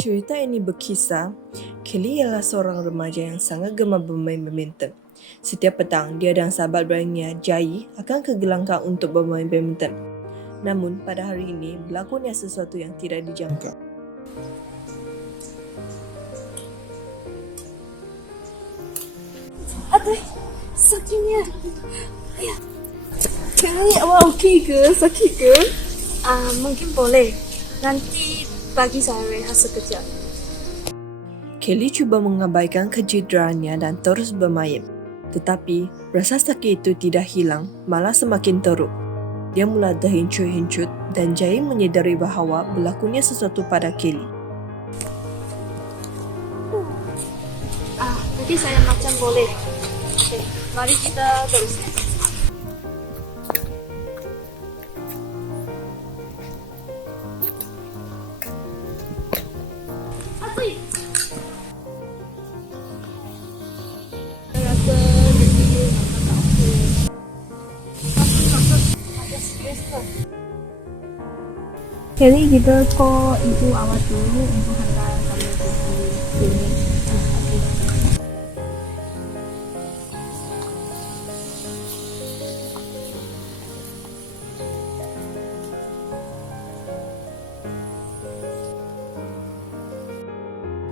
Cerita ini berkisah, Kelly ialah seorang remaja yang sangat gemar bermain badminton. Setiap petang, dia dan sahabat baiknya, Jai, akan ke gelanggang untuk bermain badminton. Namun, pada hari ini, berlakunya sesuatu yang tidak dijangka. Aduh, sakitnya. Kelly, awak okey ke? Sakit ke? Mungkin boleh. Nanti pagi saya rehat sekejap. Kelly cuba mengabaikan kecederaannya dan terus bermain. Tetapi, rasa sakit itu tidak hilang, malah semakin teruk. Dia mulai terhincut-hincut dan Jai menyedari bahawa berlakunya sesuatu pada Kelly. Tadi saya macam boleh. Okay, mari kita teruskan. Kelly, kita call ibu awak dulu untuk hantar kamu pergi klinik. Okay.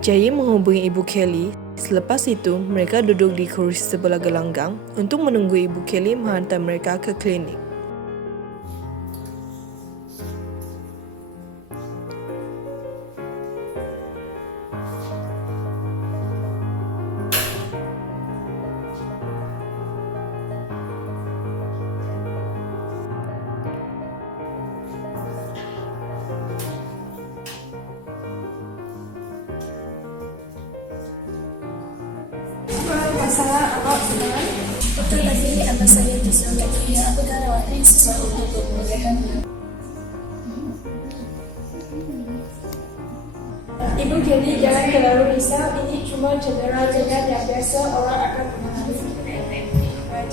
Jai menghubungi ibu Kelly. Selepas itu, mereka duduk di kursi sebelah gelanggang untuk menunggu ibu Kelly menghantar mereka ke klinik. Masalah awak sekarang? Doktor tadi apa saya disuruh lagi aku dah rawatkan sesuatu untuk pemulihan. Ibu Kelly, jangan terlalu risau. Ini cuma cedera ringan yang biasa orang akan mengalami.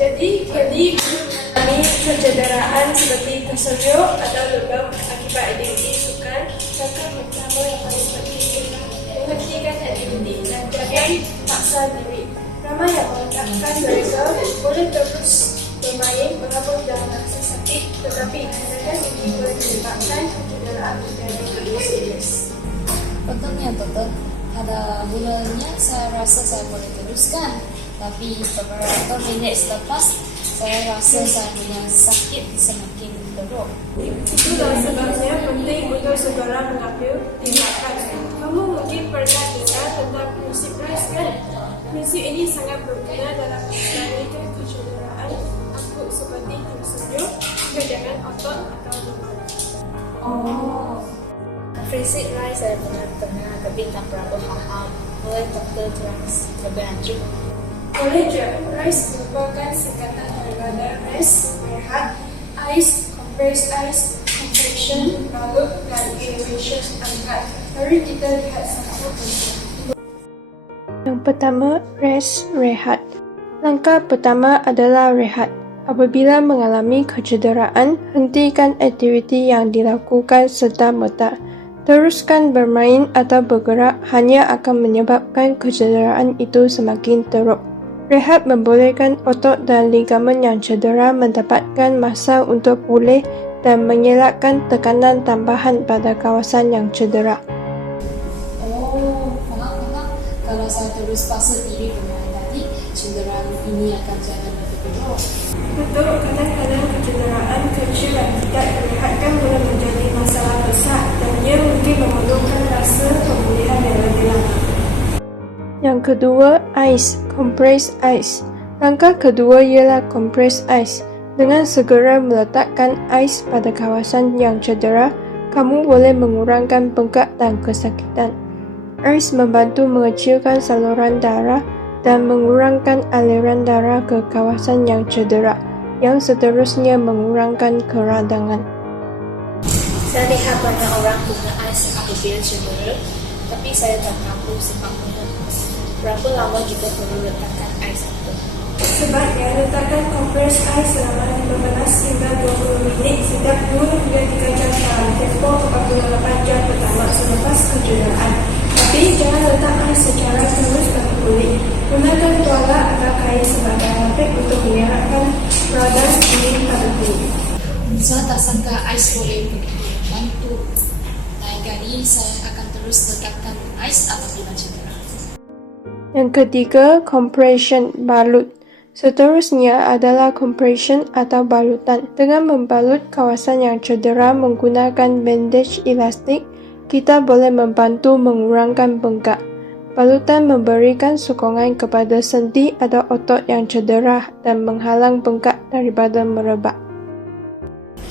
Jadi Kelly mengalami kecederaan seperti tersejuk atau lebam akibat aktiviti sukan. Langkah pertama yang paling penting ialah menghentikan aktiviti dan jangan paksa diri. Ramai yang mengatakan mereka boleh terus bermain walaupun dalam rasa sakit, tetapi kadang ini boleh menyebabkan kecederaan menjadi lebih serius. Betulnya doktor, pada mulanya saya rasa saya boleh teruskan, tapi beberapa minit selepas saya rasa saya punya sakit semakin teruk. Itulah sebabnya penting untuk segera mengambil tindakan. Kamu mungkin pernah dengar tentang prinsip Rice, kan? Prinsip ini sangat berguna dalam mengendalikan kecederaan akut seperti tersejuk, kegangan otot atau lebam. Oh, prinsip Rice saya pernah dengar tapi tak berapa faham. Boleh doktor terus lebih lanjut? Boleh je. Rice merupakan singkatan daripada rest, rehat, ice, compressed ice, contraction, balut dan aeration angkat. Mari kita lihat satu persatu. Yang pertama, rest, rehat. Langkah pertama adalah rehat. Apabila mengalami kecederaan, hentikan aktiviti yang dilakukan serta-merta. Teruskan bermain atau bergerak hanya akan menyebabkan kecederaan itu semakin teruk. Rehat membolehkan otot dan ligamen yang cedera mendapatkan masa untuk pulih dan mengelakkan tekanan tambahan pada kawasan yang cedera. Faham. Kalau saya terus paksa diri bermain tadi, cederaan ini akan jadi lebih teruk. Betul, kadang-kadang kecederaan kecil yang tidak terlihatkan boleh menjadi masalah besar dan ia mungkin memerlukan rasa pemulihan yang lebih lama. Yang kedua, ice, compressed ice. Langkah kedua ialah compressed ice. Dengan segera meletakkan ais pada kawasan yang cedera, kamu boleh mengurangkan bengkak dan kesakitan. Ais membantu mengecilkan saluran darah dan mengurangkan aliran darah ke kawasan yang cedera, yang seterusnya mengurangkan keradangan. Saya lihat banyak orang guna ais apabila cedera, tapi saya tak mampu sebabnya. Berapa lama kita perlu letakkan ais itu? Sebaiknya letakkan kompres ais selama 15 hingga 20 minit setiap 2 hingga 3 jam dalam tempoh 48 jam pertama selepas kecederaan. Tetapi jangan letak ais secara terus bagi kulit. Gunakan tuala atau kain sebagai lapik untuk mengelakkan radang dingin pada kulit. Saya tak sangka ais boleh begitu bantu. Lain kali saya akan terus lekatkan ais apabila cedera. Yang ketiga, compression, balut. Seterusnya adalah compression atau balutan. Dengan membalut kawasan yang cedera menggunakan bandage elastik, kita boleh membantu mengurangkan bengkak. Balutan memberikan sokongan kepada sendi atau otot yang cedera dan menghalang bengkak daripada merebak.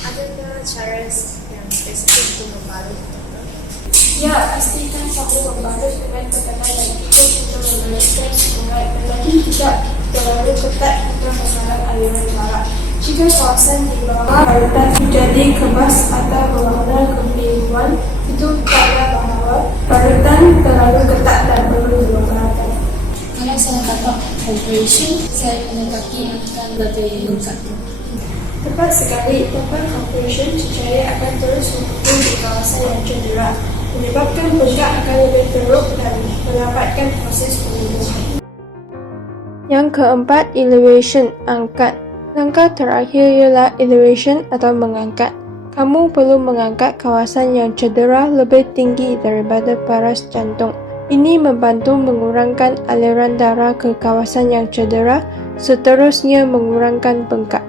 Adakah cara yang spesifik untuk membalut? Ya, pastikan sapu membalut dengan tekanan yang cukup untuk membereskan sungai tetapi tidak terlalu ketat untuk menghalang aliran darah. Jika kawasan di bawah balutan menjadi kebas atau berwarna kebiruan, itu tanda bahawa balutan terlalu ketat dan perlu dilonggarkan. Kalau saya dapat compression, saya punya kaki akan lebih lengkap. Tepat sekali, tanpa compression, cecair akan terus mengepul di kawasan yang cedera, menyebabkan bengkak akan lebih teruk dan melambatkan proses penyembuhan. Yang keempat, elevation, angkat. Langkah terakhir ialah elevation atau mengangkat. Kamu perlu mengangkat kawasan yang cedera lebih tinggi daripada paras jantung. Ini membantu mengurangkan aliran darah ke kawasan yang cedera, seterusnya mengurangkan bengkak.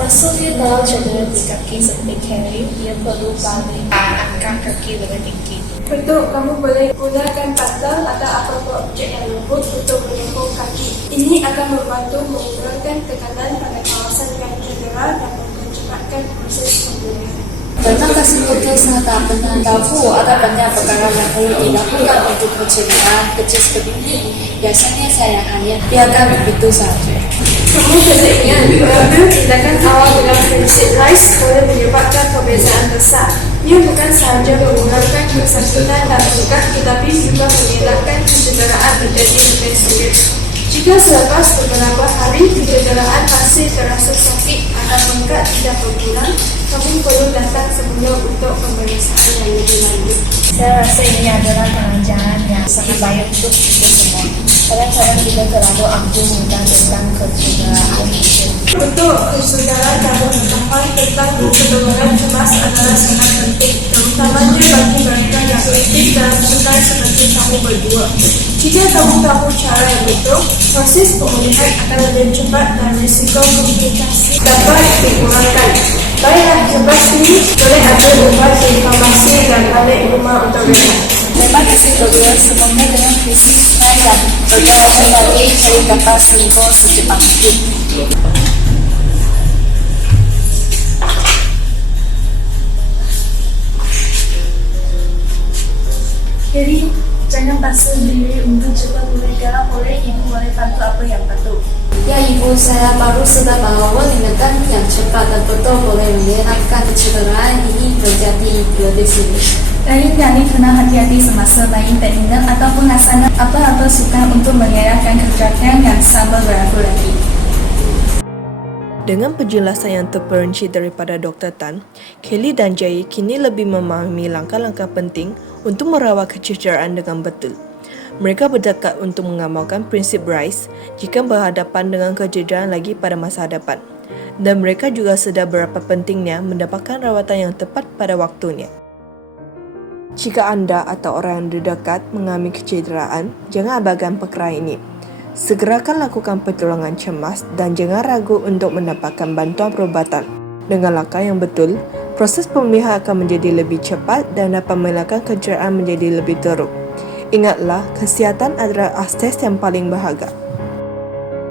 Maksudnya kalau cedera di kaki seperti Carrie, dia perlu balik angkat kaki lebih tinggi. Untuk kamu boleh gunakan bantal atau apa-apa objek yang lembut untuk menyambung kaki. Ini akan membantu mengurangkan tekanan pada kawasan yang cedera dan mempercepatkan proses pemulihan. Pernahkah sebetulnya saya tak pernah tahu ada banyak perkara yang perlu dilakukan untuk cedera kecil seperti ini? Biasanya saya hanya biarkan begitu saja. Kamu perlu ingat, mengambil tindakan awal dengan prinsip RICE boleh menyebabkan perbezaan besar. Ia bukan sahaja mengurangkan kesakitan dan bengkak, tetapi juga mengelakkan kecederaan menjadi lebih sulit. Jika selepas beberapa hari kecederaan masih terasa sakit atau bengkak tidak berkurang, kamu perlu datang semula untuk pemeriksaan yang lebih lanjut. Saya rasa ini adalah pengajaran yang sangat baik untuk kita semua. Kadang-kadang kita terlalu ambil mudah tentang kecederaan itu. Untuk kesedaran dan pengetahuan tentang kesedaran cemas adalah sangat penting, terutamanya bagi mereka yang aktif dalam sedang seperti kamu berdua. Jika kamu tahu cara yang betul, proses pemulihan akan lebih cepat dan risiko komplikasi dapat dikurangkan. Baiklah, lepas ini boleh ambil ubat di farmasi dan balik rumah untuk rehat. Terima kasih dokter, semoga dengan krisis saya yang berjalan kembali saya dapat sembuh secepat mungkin. Jadi, jangan paksa diri untuk cepat pulih. Kalau boleh, ibu boleh bantu apa yang betul. Ya ibu, saya baru sedar bahwa tindakan yang cepat dan betul boleh mengelakkan kecederaan ini terjadi lebih sulit. Lain kali kena hati-hati semasa main badminton ataupun laksana apa-apa sukan untuk mengelakkan kejadian yang sama berlaku lagi. Dengan penjelasan yang terperinci daripada Dr. Tan, Kelly dan Jay kini lebih memahami langkah-langkah penting untuk merawat kecederaan dengan betul. Mereka bertekad untuk mengamalkan prinsip RICE jika berhadapan dengan kecederaan lagi pada masa hadapan. Dan mereka juga sedar berapa pentingnya mendapatkan rawatan yang tepat pada waktunya. Jika anda atau orang yang terdekat mengalami kecederaan, jangan abaikan perkara ini. Segerakan lakukan pertolongan cemas dan jangan ragu untuk mendapatkan bantuan perubatan. Dengan langkah yang betul, proses pemulihan akan menjadi lebih cepat dan dapat mengelakkan kecederaan menjadi lebih teruk. Ingatlah, kesihatan adalah akses yang paling berharga.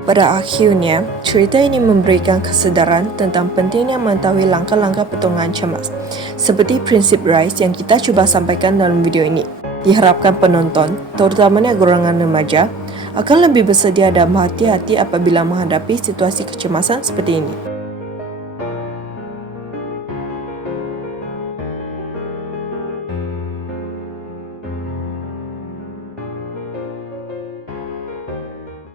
Pada akhirnya, cerita ini memberikan kesedaran tentang pentingnya mengetahui langkah-langkah pertolongan cemas, seperti prinsip RICE yang kita cuba sampaikan dalam video ini. Diharapkan penonton, terutamanya golongan remaja, akan lebih bersedia dan berhati-hati apabila menghadapi situasi kecemasan seperti ini.